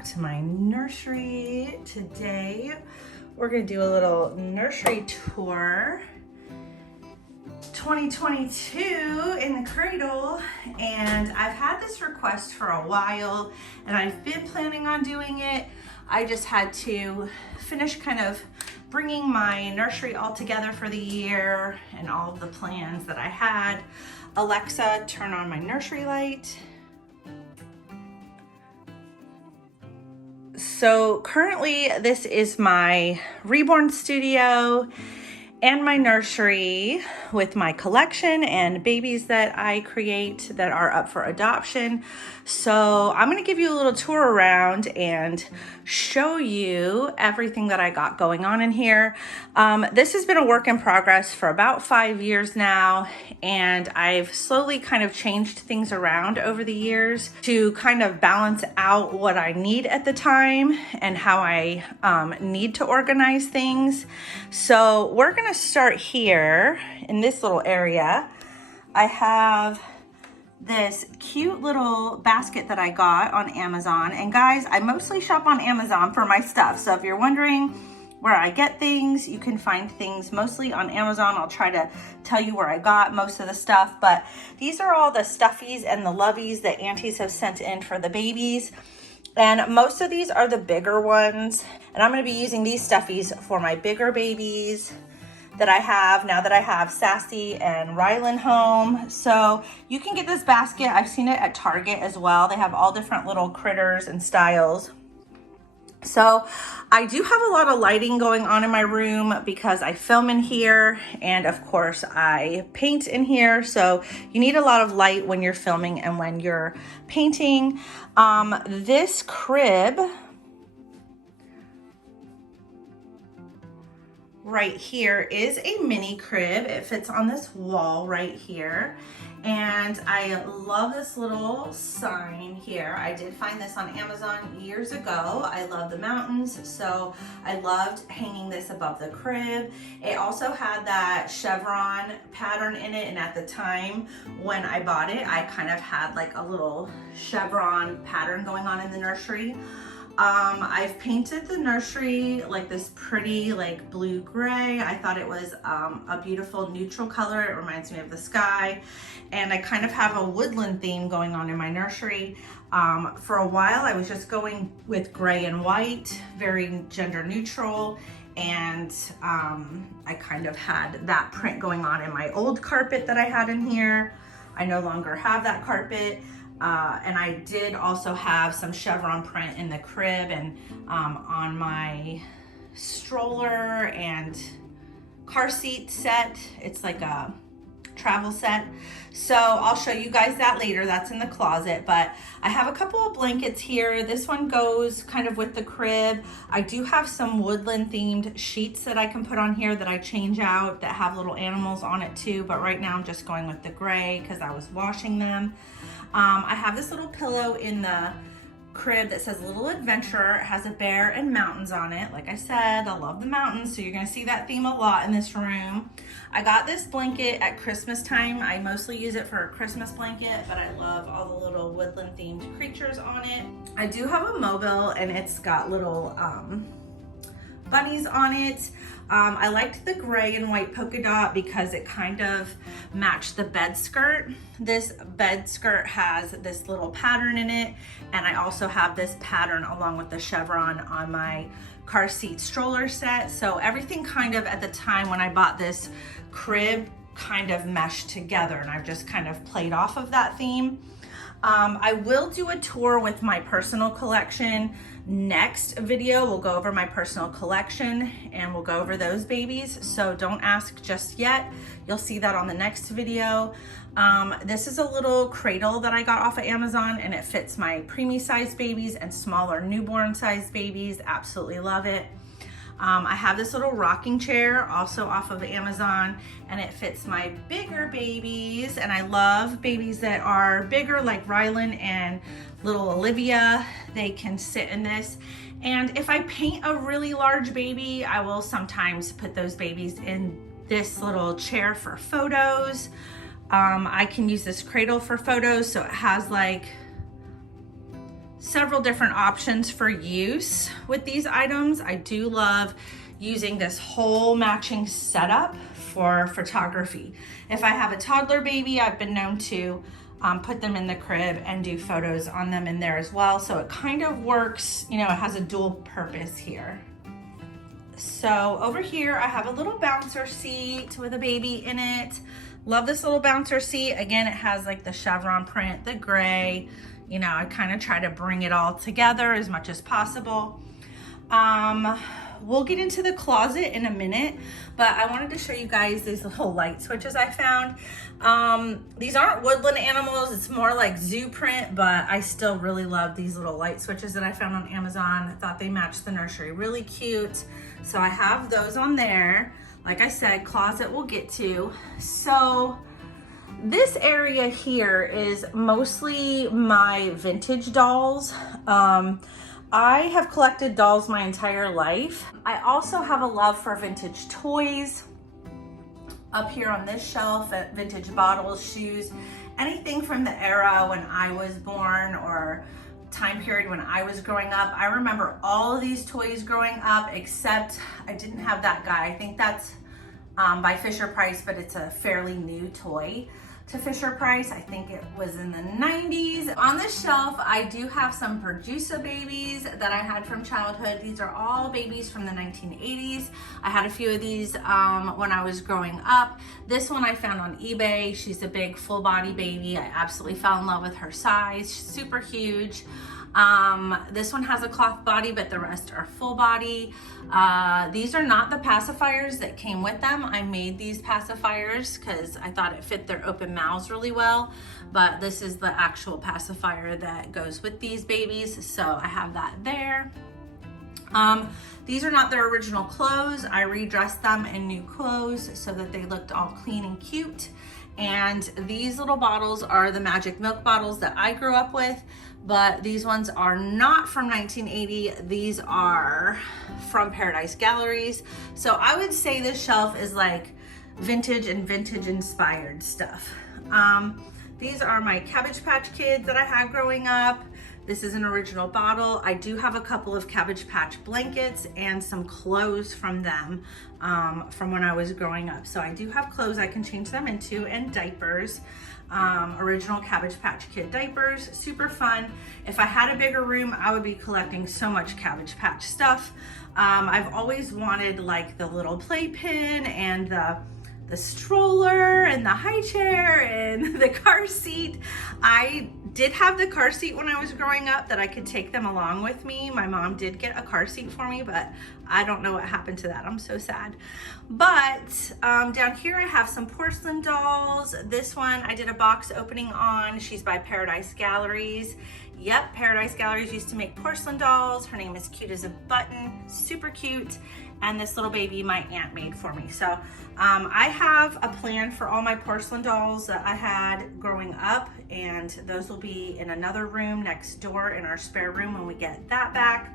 back to my nursery. Today we're gonna do a little nursery tour 2022 in the cradle, and I've had this request for a while and I've been planning on doing it. I just had to finish kind of bringing my nursery all together for the year and all of the plans that I had. Alexa, turn on my nursery light. So currently this is my Reborn studio and my nursery with my collection and babies that I create that are up for adoption. So I'm gonna give you a little tour around and show you everything that I got going on in here. This has been a work in progress for about 5 years now, and I've slowly kind of changed things around over the years to kind of balance out what I need at the time and how I need to organize things. So we're gonna start here in this little area. I have this cute little basket that I got on Amazon, and guys, I mostly shop on Amazon for my stuff, so if you're wondering where I get things, you can find things mostly on Amazon. I'll try to tell you where I got most of the stuff, but these are all the stuffies and the loveys that aunties have sent in for the babies. And most of these are the bigger ones. And I'm gonna be using these stuffies for my bigger babies that I have now that I have Sassy and Rylan home. So you can get this basket. I've seen it at Target as well. They have all different little critters and styles. So I do have a lot of lighting going on in my room because I film in here, and of course I paint in here. So you need a lot of light when you're filming and when you're painting. This crib right here is a mini crib. It fits on this wall right here. And I love this little sign here. I did find this on Amazon years ago. I love the mountains, so I loved hanging this above the crib. It also had that chevron pattern in it, and at the time when I bought it, I kind of had like a little chevron pattern going on in the nursery. I've painted the nursery like this pretty like blue gray. I thought it was a beautiful neutral color. It reminds me of the sky. And I kind of have a woodland theme going on in my nursery. For a while, I was just going with gray and white, very gender neutral. And I kind of had that print going on in my old carpet that I had in here. I no longer have that carpet. And I did also have some chevron print in the crib and on my stroller and car seat set. It's like a travel set. So I'll show you guys that later. That's in the closet, but I have a couple of blankets here. This one goes kind of with the crib. I do have some woodland themed sheets that I can put on here that I change out that have little animals on it too, but right now I'm just going with the gray because I was washing them. I have this little pillow in the crib that says Little Adventure. It has a bear and mountains on it. Like I said, I love the mountains, so you're gonna see that theme a lot in this room. I got this blanket at Christmas time. I mostly use it for a Christmas blanket, but I love all the little woodland themed creatures on it. I do have a mobile, and it's got little bunnies on it. I liked the gray and white polka dot because it kind of matched the bed skirt. This bed skirt has this little pattern in it, and I also have this pattern along with the chevron on my car seat stroller set. So everything kind of at the time when I bought this crib kind of meshed together, and I've just kind of played off of that theme. I will do a tour with my personal collection. Next video, we'll go over my personal collection and we'll go over those babies. So don't ask just yet. You'll see that on the next video. This is a little cradle that I got off of Amazon, and it fits my preemie sized babies and smaller newborn sized babies. Absolutely love it. I have this little rocking chair also off of Amazon, and it fits my bigger babies, and I love babies that are bigger like Rylan and little Olivia. They can sit in this, and if I paint a really large baby, I will sometimes put those babies in this little chair for photos. I can use this cradle for photos, so it has like several different options for use with these items. I do love using this whole matching setup for photography. If I have a toddler baby, I've been known to put them in the crib and do photos on them in there as well. So it kind of works, you know, it has a dual purpose here. So over here, I have a little bouncer seat with a baby in it. Love this little bouncer seat. Again, it has like the chevron print, the gray, you know, I kind of try to bring it all together as much as possible. We'll get into the closet in a minute, but I wanted to show you guys these little light switches I found. These aren't woodland animals, it's more like zoo print, but I still really love these little light switches that I found on Amazon. I thought they matched the nursery really cute. So I have those on there. Like I said, closet we'll get to. So this area here is mostly my vintage dolls. I have collected dolls my entire life. I also have a love for vintage toys. Up here on this shelf, vintage bottles, shoes, anything from the era when I was born or time period when I was growing up. I remember all of these toys growing up, except I didn't have that guy. I think that's by Fisher-Price, but it's a fairly new toy to Fisher-Price. I think it was in the 90s. On this shelf, I do have some Producer babies that I had from childhood. These are all babies from the 1980s. I had a few of these when I was growing up. This one I found on eBay. She's a big full body baby. I absolutely fell in love with her size. She's super huge. This one has a cloth body, but the rest are full body. These are not the pacifiers that came with them. I made these pacifiers because I thought it fit their open mouths really well, but this is the actual pacifier that goes with these babies. So I have that there. These are not their original clothes. I redressed them in new clothes so that they looked all clean and cute. And these little bottles are the magic milk bottles that I grew up with, but these ones are not from 1980. These are from Paradise Galleries. So I would say this shelf is like vintage and vintage inspired stuff. These are my Cabbage Patch Kids that I had growing up. This is an original bottle. I do have a couple of Cabbage Patch blankets and some clothes from them from when I was growing up. So I do have clothes I can change them into, and diapers. Original Cabbage Patch Kid diapers, super fun. If I had a bigger room, I would be collecting so much Cabbage Patch stuff. I've always wanted like the little playpen and the stroller and the high chair and the car seat. I did have the car seat when I was growing up that I could take them along with me. My mom did get a car seat for me, but I don't know what happened to that. I'm so sad. But down here I have some porcelain dolls. This one I did a box opening on. She's by Paradise Galleries. Yep, Paradise Galleries used to make porcelain dolls. Her name is Cute as a Button, super cute. And this little baby my aunt made for me. So I have a plan for all my porcelain dolls that I had growing up, and those will be in another room next door in our spare room when we get that back.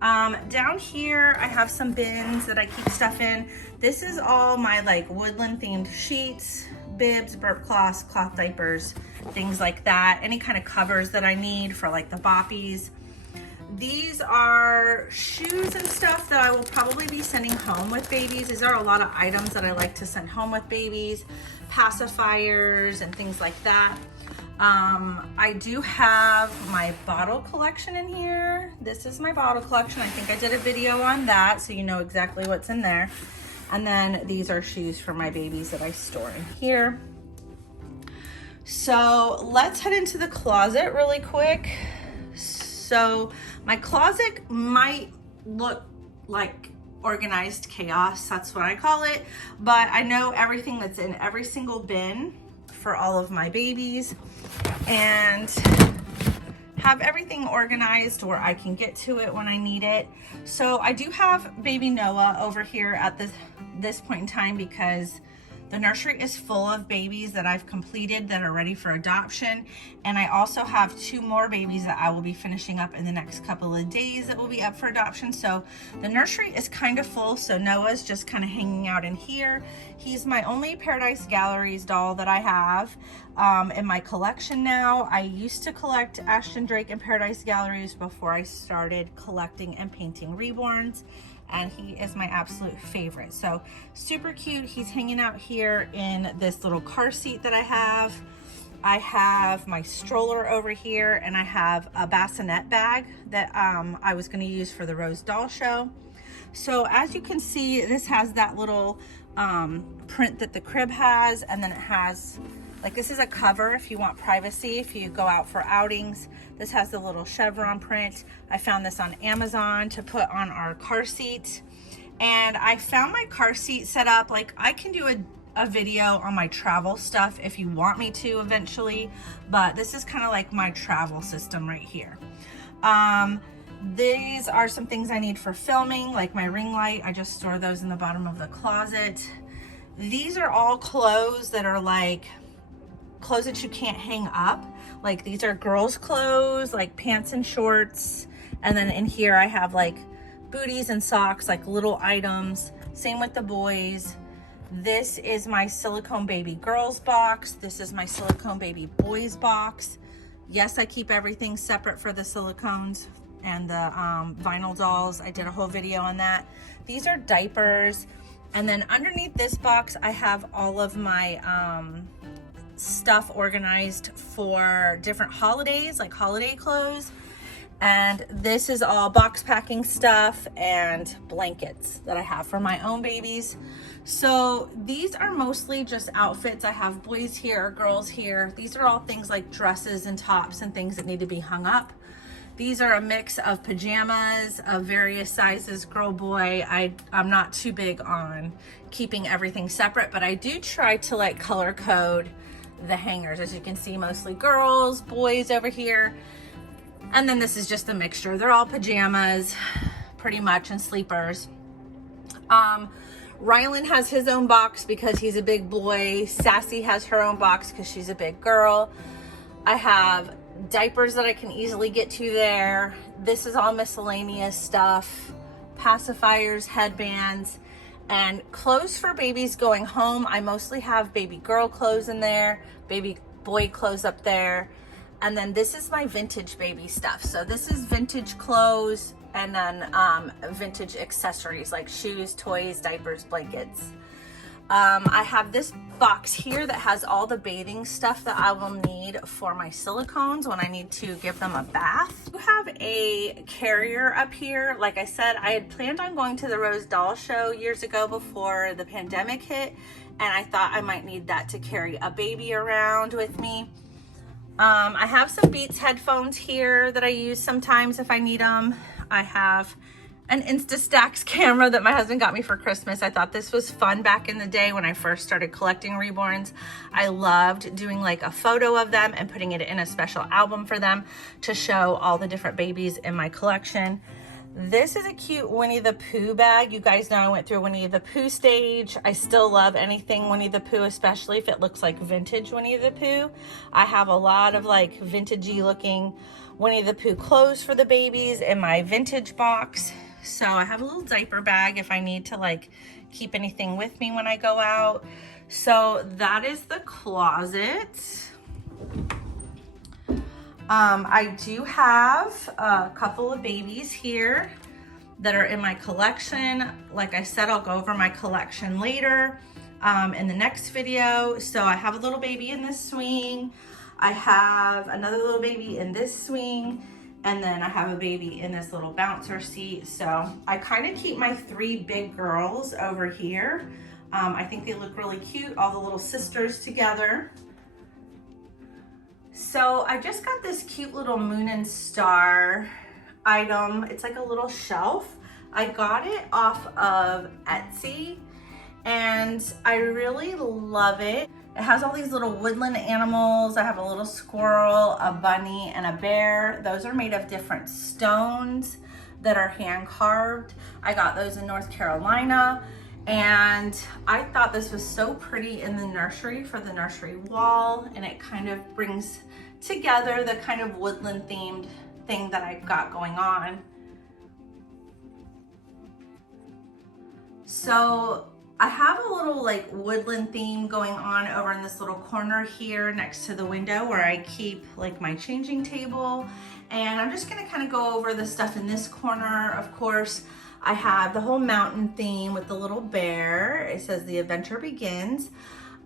Down here I have some bins that I keep stuff in. This is all my like woodland themed sheets, bibs, burp cloths, cloth diapers, things like that. Any kind of covers that I need for like the boppies. These are shoes and stuff that I will probably be sending home with babies. These are a lot of items that I like to send home with babies, pacifiers and things like that. I do have my bottle collection in here. This is my bottle collection. I think I did a video on that, so you know exactly what's in there. And then these are shoes for my babies that I store in here. So let's head into the closet really quick. So my closet might look like organized chaos, that's what I call it, but I know everything that's in every single bin for all of my babies and have everything organized where I can get to it when I need it. So I do have baby Noah over here at this point in time because the nursery is full of babies that I've completed that are ready for adoption. And I also have 2 more babies that I will be finishing up in the next couple of days that will be up for adoption. So the nursery is kind of full. So Noah's just kind of hanging out in here. He's my only Paradise Galleries doll that I have. in my collection now. I used to collect Ashton Drake and Paradise Galleries before I started collecting and painting Reborns, and he is my absolute favorite. So super cute. He's hanging out here in this little car seat that I have. I have my stroller over here, and I have a bassinet bag that I was going to use for the Rose Doll Show. So as you can see, this has that little print that the crib has, and then it has, like, this is a cover if you want privacy, if you go out for outings. This has the little chevron print. I found this on Amazon to put on our car seat. And I found my car seat set up, like, I can do a video on my travel stuff if you want me to eventually, but this is kind of like my travel system right here. These are some things I need for filming, like my ring light. I just store those in the bottom of the closet. These are all clothes that are like clothes that you can't hang up. Like, these are girls' clothes, like pants and shorts. And then in here I have like booties and socks, like little items. Same with the boys. This is my silicone baby girls box. This is my silicone baby boys box. Yes, I keep everything separate for the silicones and the vinyl dolls. I did a whole video on that. These are diapers. And then underneath this box, I have all of my stuff organized for different holidays, like holiday clothes. And this is all box packing stuff and blankets that I have for my own babies. So these are mostly just outfits. I have boys here, girls here. These are all things like dresses and tops and things that need to be hung up. These are a mix of pajamas of various sizes, girl, boy. I'm not too big on keeping everything separate, but I do try to like color code the hangers. As you can see, mostly girls, boys over here. And then this is just a mixture. They're all pajamas pretty much and sleepers. Rylan has his own box because he's a big boy. Sassy has her own box because she's a big girl. I have diapers that I can easily get to there. This is all miscellaneous stuff, pacifiers, headbands, and clothes for babies going home. I mostly have baby girl clothes in there, baby boy clothes up there. And then this is my vintage baby stuff. So this is vintage clothes, and then vintage accessories like shoes, toys, diapers, blankets. I have this box here that has all the bathing stuff that I will need for my silicones when I need to give them a bath. I have a carrier up here. Like I said, I had planned on going to the Rose Doll Show years ago before the pandemic hit, and I thought I might need that to carry a baby around with me. I have some Beats headphones here that I use sometimes if I need them. I have an Instastax camera that my husband got me for Christmas. I thought this was fun back in the day when I first started collecting Reborns. I loved doing like a photo of them and putting it in a special album for them to show all the different babies in my collection. This is a cute Winnie the Pooh bag. You guys know I went through a Winnie the Pooh stage. I still love anything Winnie the Pooh, especially if it looks like vintage Winnie the Pooh. I have a lot of like vintagey looking Winnie the Pooh clothes for the babies in my vintage box. So I have a little diaper bag if I need to like keep anything with me when I go out. So that is the closet. I do have a couple of babies here that are in my collection. Like I said, I'll go over my collection later in the next video. So I have a little baby in this swing. I have another little baby in this swing. And then I have a baby in this little bouncer seat. So I kind of keep my three big girls over here. I think they look really cute, all the little sisters together. So I just got this cute little moon and star item. It's like a little shelf. I got it off of Etsy and I really love it. It has all these little woodland animals. I have a little squirrel, a bunny, and a bear. Those are made of different stones that are hand carved. I got those in North Carolina, and I thought this was so pretty in the nursery for the nursery wall, and it kind of brings together the kind of woodland themed thing that I've got going on. So I have a little like woodland theme going on over in this little corner here next to the window where I keep like my changing table. And I'm just gonna kind of go over the stuff in this corner. Of course, I have the whole mountain theme with the little bear. It says the adventure begins.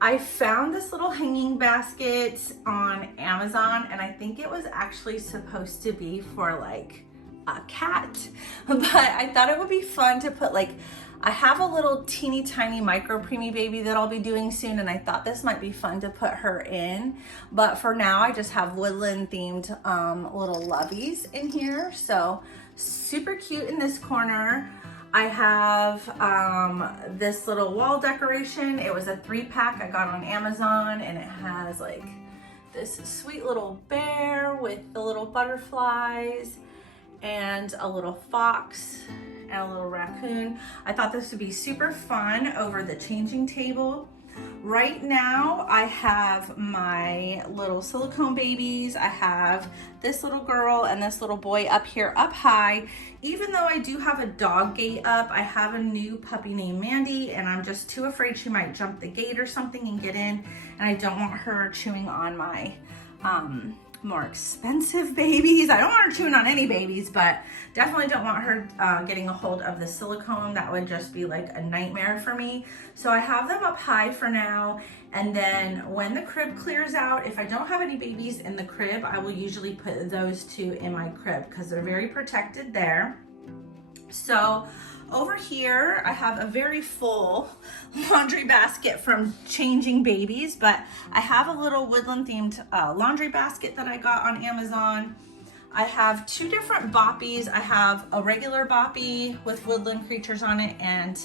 I found this little hanging basket on Amazon, and I think it was actually supposed to be for like a cat, but I thought it would be fun to put like, I have a little teeny tiny micro preemie baby that I'll be doing soon, and I thought this might be fun to put her in. But for now, I just have woodland themed little loveys in here. So super cute in this corner. I have this little wall decoration. It was a 3-pack I got on Amazon, and it has like this sweet little bear with the little butterflies and a little fox and a little raccoon. I thought this would be super fun over the changing table. Right now, I have my little silicone babies. I have this little girl and this little boy up here up high. Even though I do have a dog gate up, I have a new puppy named Mandy, and I'm just too afraid she might jump the gate or something and get in, and I don't want her chewing on my more expensive babies. I don't want her chewing on any babies, but definitely don't want her getting a hold of the silicone. That would just be like a nightmare for me. So I have them up high for now, and then when the crib clears out, if I don't have any babies in the crib, I will usually put those two in my crib because they're very protected there. So over here, I have a very full laundry basket from changing babies, but I have a little woodland themed laundry basket that I got on Amazon. I have 2 different boppies. I have a regular boppy with woodland creatures on it, and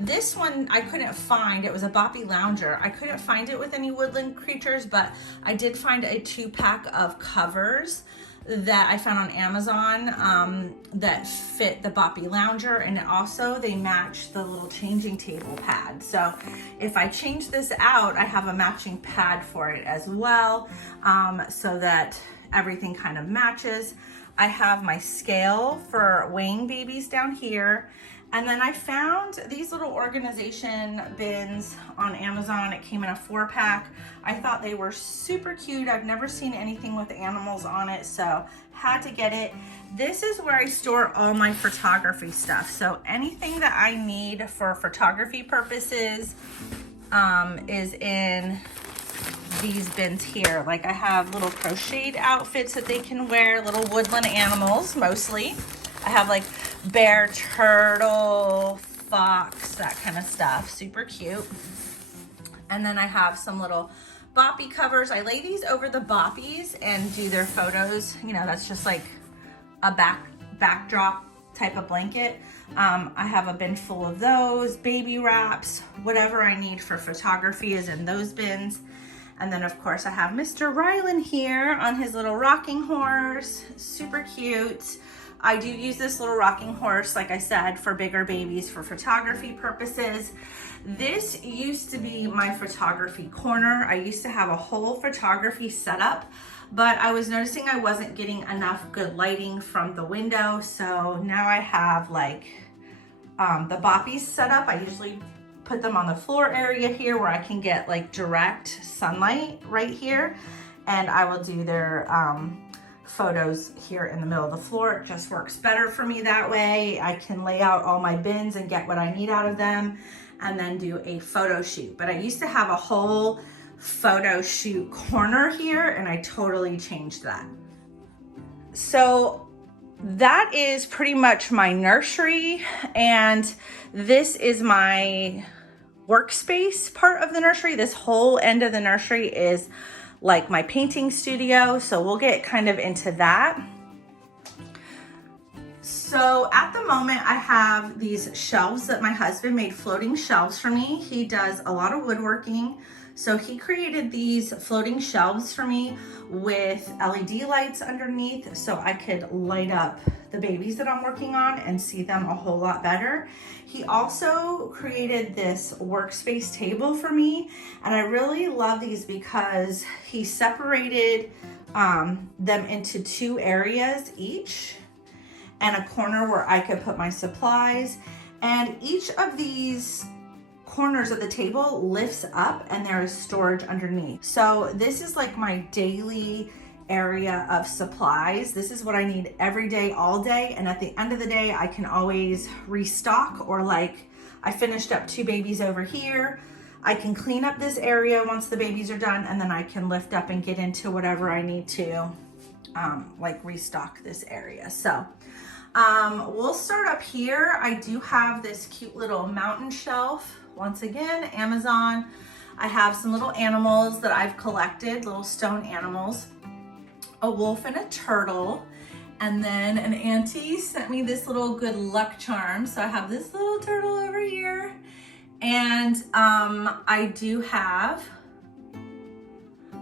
this one I couldn't find. It was a boppy lounger. I couldn't find it with any woodland creatures, but I did find a 2-pack of covers that I found on Amazon that fit the boppy lounger, and also they match the little changing table pad. So if I change this out, I have a matching pad for it as well, so that everything kind of matches. I have my scale for weighing babies down here. And then I found these little organization bins on Amazon. It came in a 4-pack. I thought they were super cute. I've never seen anything with animals on it, so had to get it. This is where I store all my photography stuff. So anything that I need for photography purposes is in these bins here. Like I have little crocheted outfits that they can wear, little woodland animals mostly. I have like bear, turtle, fox, that kind of stuff. Super cute. And then I have some little boppy covers. I lay these over the boppies and do their photos. You know, that's just like a backdrop type of blanket. I have a bin full of those, baby wraps, whatever I need for photography is in those bins. And then of course I have Mr. Rylan here on his little rocking horse. Super cute. I do use this little rocking horse, like I said, for bigger babies for photography purposes. This used to be my photography corner. I used to have a whole photography setup, but I was noticing I wasn't getting enough good lighting from the window. So now I have like the boppies set up. I usually put them on the floor area here where I can get like direct sunlight right here. And I will do their photos here in the middle of the floor. It just works better for me that way. I can lay out all my bins and get what I need out of them and then do a photo shoot. But I used to have a whole photo shoot corner here, and I totally changed that. So that is pretty much my nursery, and this is my workspace part of the nursery. This whole end of the nursery is like my painting studio, so we'll get kind of into that. So at the moment I have these shelves that my husband made, floating shelves for me. He does a lot of woodworking, so he created these floating shelves for me with LED lights underneath so I could light up the babies that I'm working on and see them a whole lot better. He also created this workspace table for me, and I really love these because he separated them into 2 areas each and a corner where I could put my supplies. And each of these corners of the table lifts up and there is storage underneath. So this is like my daily area of supplies. This is what I need every day, all day. And at the end of the day, I can always restock, or like I finished up 2 babies over here. I can clean up this area once the babies are done, and then I can lift up and get into whatever I need to, like restock this area. So we'll start up here. I do have this cute little mountain shelf. Once again, Amazon. I have some little animals that I've collected, little stone animals. A wolf and a turtle. And then an auntie sent me this little good luck charm. So I have this little turtle over here. And I do have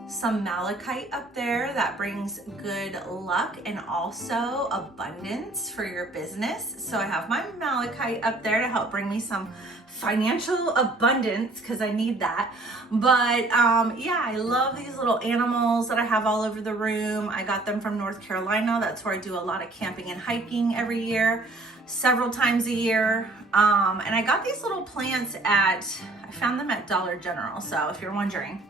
some malachite up there that brings good luck and also abundance for your business. So I have my malachite up there to help bring me some financial abundance, because I need that. But yeah, I love these little animals that I have all over the room. I got them from North Carolina. That's where I do a lot of camping and hiking every year, several times a year. And I got these little plants I found them at Dollar General. So if you're wondering.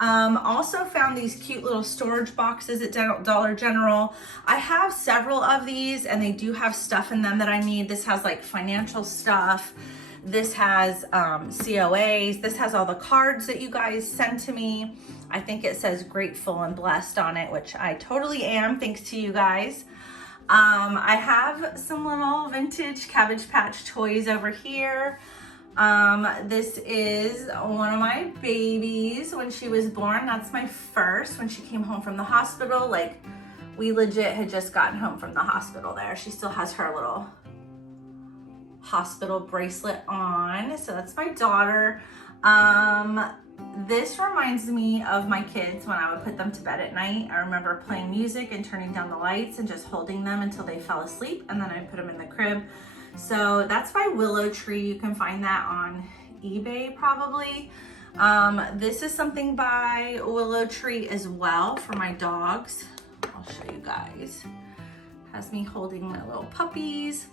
Also found these cute little storage boxes at Dollar General. I have several of these and they do have stuff in them that I need. This has like financial stuff. This has COAs. This has all the cards that you guys send to me. I think it says grateful and blessed on it, which I totally am, thanks to you guys. I have some little vintage Cabbage Patch toys over here. This is one of my babies when she was born. That's my first, when she came home from the hospital. Like, we legit had just gotten home from the hospital there. She still has her little hospital bracelet on. So that's my daughter. This reminds me of my kids when I would put them to bed at night. I remember playing music and turning down the lights and just holding them until they fell asleep, and then I put them in the crib. So that's by Willow Tree. You can find that on eBay probably. This is something by Willow Tree as well for my dogs. I'll show you guys. Has me holding my little puppies.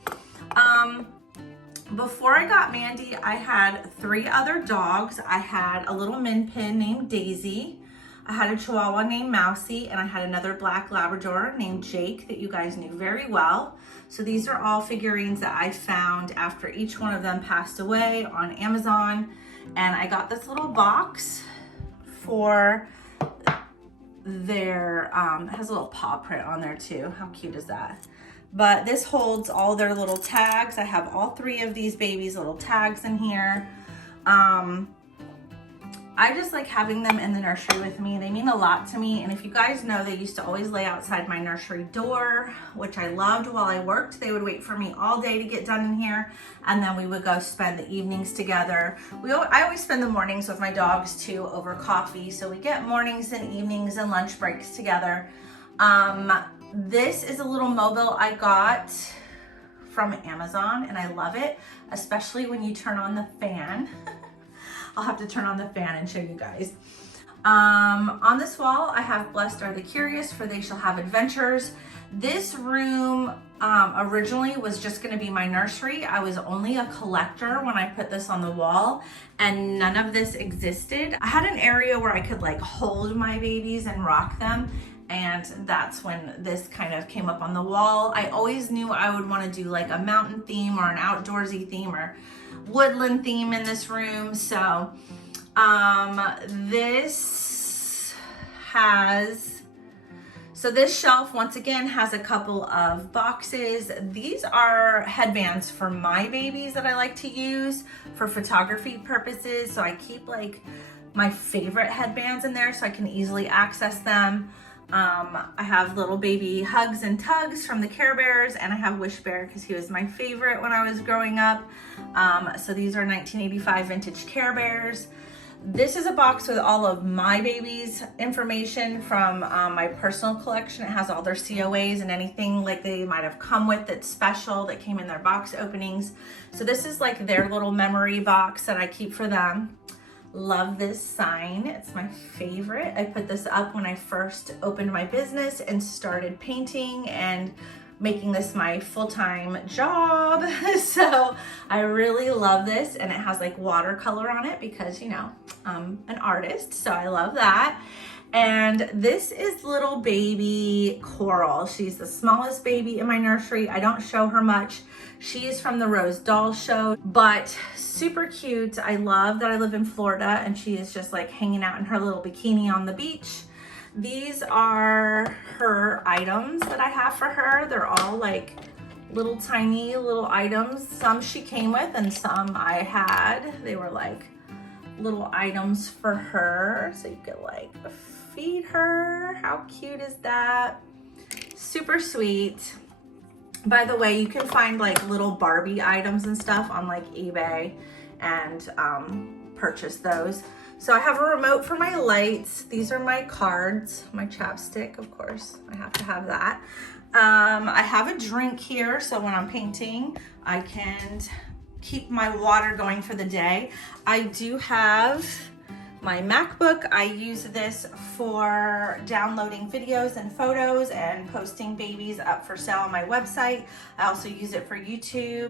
Before I got Mandy, I had 3 other dogs. I had a little min pin named Daisy. I had a Chihuahua named Mousy, and I had another black Labrador named Jake that you guys knew very well. So these are all figurines that I found after each one of them passed away on Amazon. And I got this little box for their, it has a little paw print on there too. How cute is that? But this holds all their little tags. I have all 3 of these babies' little tags in here. I just like having them in the nursery with me. They mean a lot to me. And if you guys know, they used to always lay outside my nursery door, which I loved while I worked. They would wait for me all day to get done in here. And then we would go spend the evenings together. I always spend the mornings with my dogs too over coffee. So we get mornings and evenings and lunch breaks together. This is a little mobile I got from Amazon and I love it, especially when you turn on the fan. I'll have to turn on the fan and show you guys. On this wall, I have Blessed are the Curious, for they shall have adventures. This room originally was just gonna be my nursery. I was only a collector when I put this on the wall, and none of this existed. I had an area where I could like hold my babies and rock them, and that's when this kind of came up on the wall. I always knew I would want to do like a mountain theme or an outdoorsy theme or woodland theme in this room. So this shelf once again has a couple of boxes. These are headbands for my babies that I like to use for photography purposes. So I keep like my favorite headbands in there so I can easily access them. I have little baby Hugs and Tugs from the Care Bears, and I have Wish Bear because he was my favorite when I was growing up. So these are 1985 vintage Care Bears. This is a box with all of my babies' information from my personal collection. It has all their COAs and anything like they might have come with that's special that came in their box openings. So this is like their little memory box that I keep for them. Love this sign. It's my favorite. I put this up when I first opened my business and started painting and making this my full-time job. So I really love this, and it has like watercolor on it because, you know, I'm an artist, so I love that. And this is little baby Coral. She's the smallest baby in my nursery. I don't show her much. She is from the Rose Doll Show, but super cute. I love that I live in Florida and she is just like hanging out in her little bikini on the beach. These are her items that I have for her. They're all like little tiny little items. Some she came with and some I had. They were like little items for her. So you could like feed her. How cute is that? Super sweet. By the way, you can find like little Barbie items and stuff on like eBay and purchase those. So I have a remote for my lights. These are my cards, my chapstick, of course. I have to have that. I have a drink here, so when I'm painting, I can keep my water going for the day. I do have my MacBook. I use this for downloading videos and photos and posting babies up for sale on my website. I also use it for YouTube.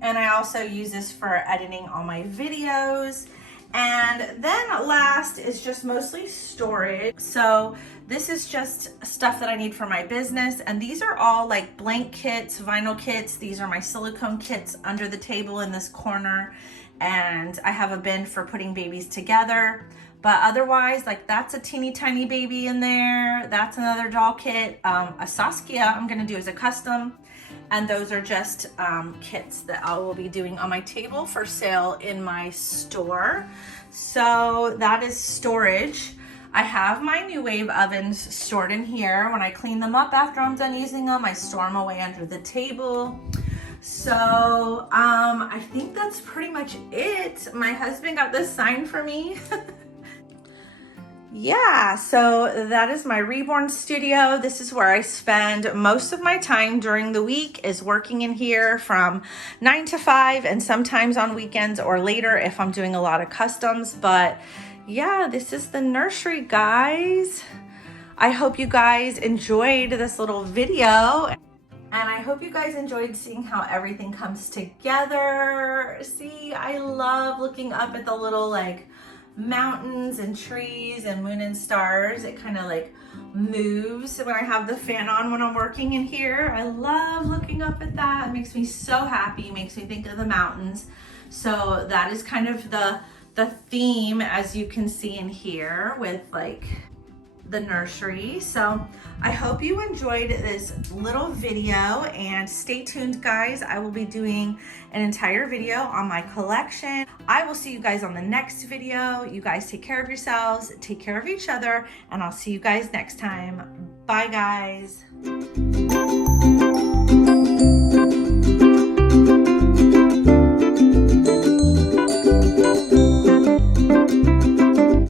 And I also use this for editing all my videos. And then last is just mostly storage. So this is just stuff that I need for my business. And these are all like blank kits, vinyl kits. These are my silicone kits under the table in this corner. And I have a bin for putting babies together. But otherwise, like that's a teeny tiny baby in there. That's another doll kit. A Saskia I'm gonna do as a custom. And those are just kits that I will be doing on my table for sale in my store. So that is storage. I have my New Wave ovens stored in here. When I clean them up after I'm done using them, I store them away under the table. So I think that's pretty much it. My husband got this sign for me. Yeah, so that is my Reborn studio. This is where I spend most of my time during the week, is working in here from 9 to 5 and sometimes on weekends or later if I'm doing a lot of customs. But yeah, this is the nursery, guys. I hope you guys enjoyed this little video. And I hope you guys enjoyed seeing how everything comes together. See, I love looking up at the little like mountains and trees and moon and stars. It kind of like moves when I have the fan on when I'm working in here. I love looking up at that. It makes me so happy. It makes me think of the mountains. So that is kind of the theme, as you can see in here with like the nursery. So I hope you enjoyed this little video, and stay tuned, guys. I will be doing an entire video on my collection. I will see you guys on the next video. You guys take care of yourselves, take care of each other, and I'll see you guys next time. Bye, guys.